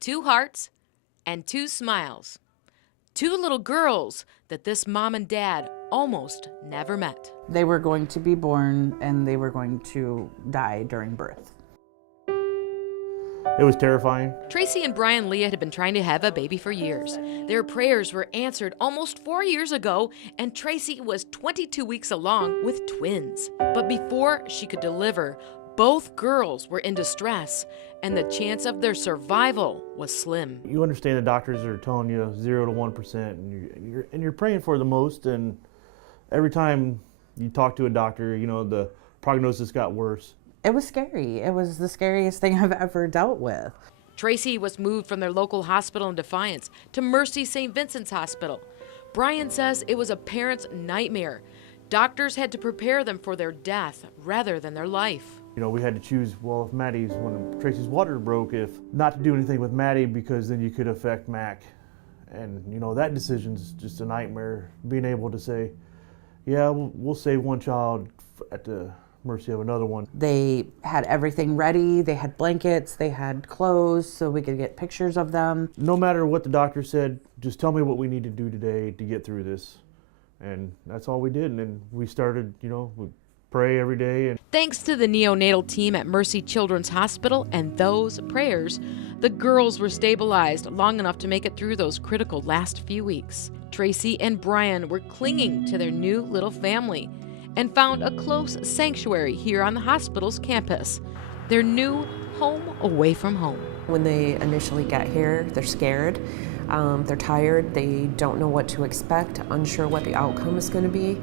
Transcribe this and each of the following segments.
2 hearts, and 2 smiles. 2 little girls that this mom and dad almost never met. They were going to be born and they were going to die during birth. It was terrifying. Tracy and Brian Leah had been trying to have a baby for years. Their prayers were answered almost 4 years ago, and Tracy was 22 weeks along with twins. But before she could deliver, both girls were in distress, and the chance of their survival was slim. You understand the doctors are telling you 0 to 1%, and you're praying for the most, and every time you talk to a doctor, you know, the prognosis got worse. It was scary. It was the scariest thing I've ever dealt with. Tracy was moved from their local hospital in Defiance to Mercy St. Vincent's Hospital. Brian says it was a parent's nightmare. Doctors had to prepare them for their death rather than their life. You know, we had to choose, well, if when Tracy's water broke, if not to do anything with Maddie because then you could affect Mac. And, you know, that decision's just a nightmare, being able to say, yeah, we'll save one child at the mercy of another one. They had everything ready. They had blankets, they had clothes so we could get pictures of them. No matter what the doctor said, just tell me what we need to do today to get through this. And that's all we did. And then we started, you know, we pray every day. And thanks to the neonatal team at Mercy Children's Hospital and those prayers, the girls were stabilized long enough to make it through those critical last few weeks. Tracy and Brian were clinging to their new little family and found a close sanctuary here on the hospital's campus, their new home away from home. When they initially get here, they're scared, they're tired, they don't know what to expect, unsure what the outcome is going to be.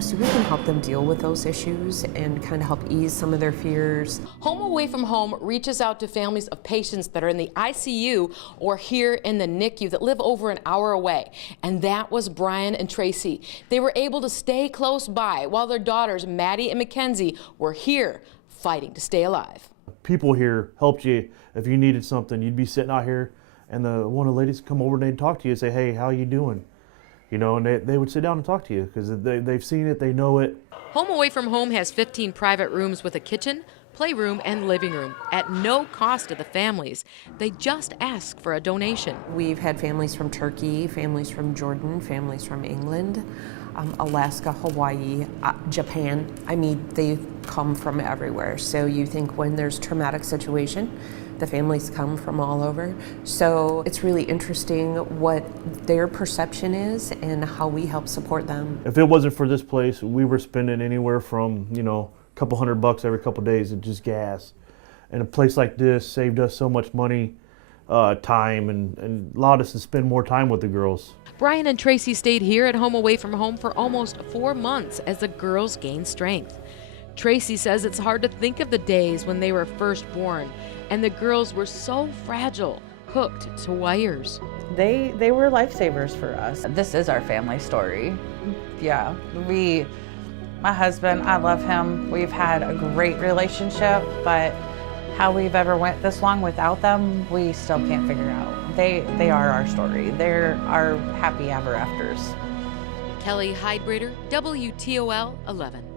So we can help them deal with those issues and kind of help ease some of their fears. Home Away from Home reaches out to families of patients that are in the ICU or here in the NICU that live over an hour away. And that was Brian and Tracy. They were able to stay close by while their daughters, Maddie and Mackenzie, were here fighting to stay alive. people here helped you. If you needed something, you'd be sitting out here and one of the ladies would come over and they'd talk to you and say, hey, how you doing? You know, and they would sit down and talk to you because they've seen it, they know it. Home Away from Home has 15 private rooms with a kitchen, playroom, and living room at no cost to the families. They just ask for a donation. We've had families from Turkey, families from Jordan, families from England, Alaska, Hawaii, Japan. I mean, they come from everywhere. So you think when there's traumatic situation, the families come from all over. So it's really interesting what their perception is and how we help support them. If it wasn't for this place, we were spending anywhere from, you know, a couple $100 every couple days in just gas. And a place like this saved us so much money, time, and allowed us to spend more time with the girls. Brian and Tracy stayed here at Home Away from Home for almost 4 months as the girls gained strength. Tracy says it's hard to think of the days when they were first born and the girls were so fragile, hooked to wires. They were lifesavers for us. This is our family story. Yeah, my husband, I love him. We've had a great relationship, but how we've ever went this long without them, we still can't figure out. They are our story. They're our happy ever afters. Kelly Heidbreder, WTOL 11.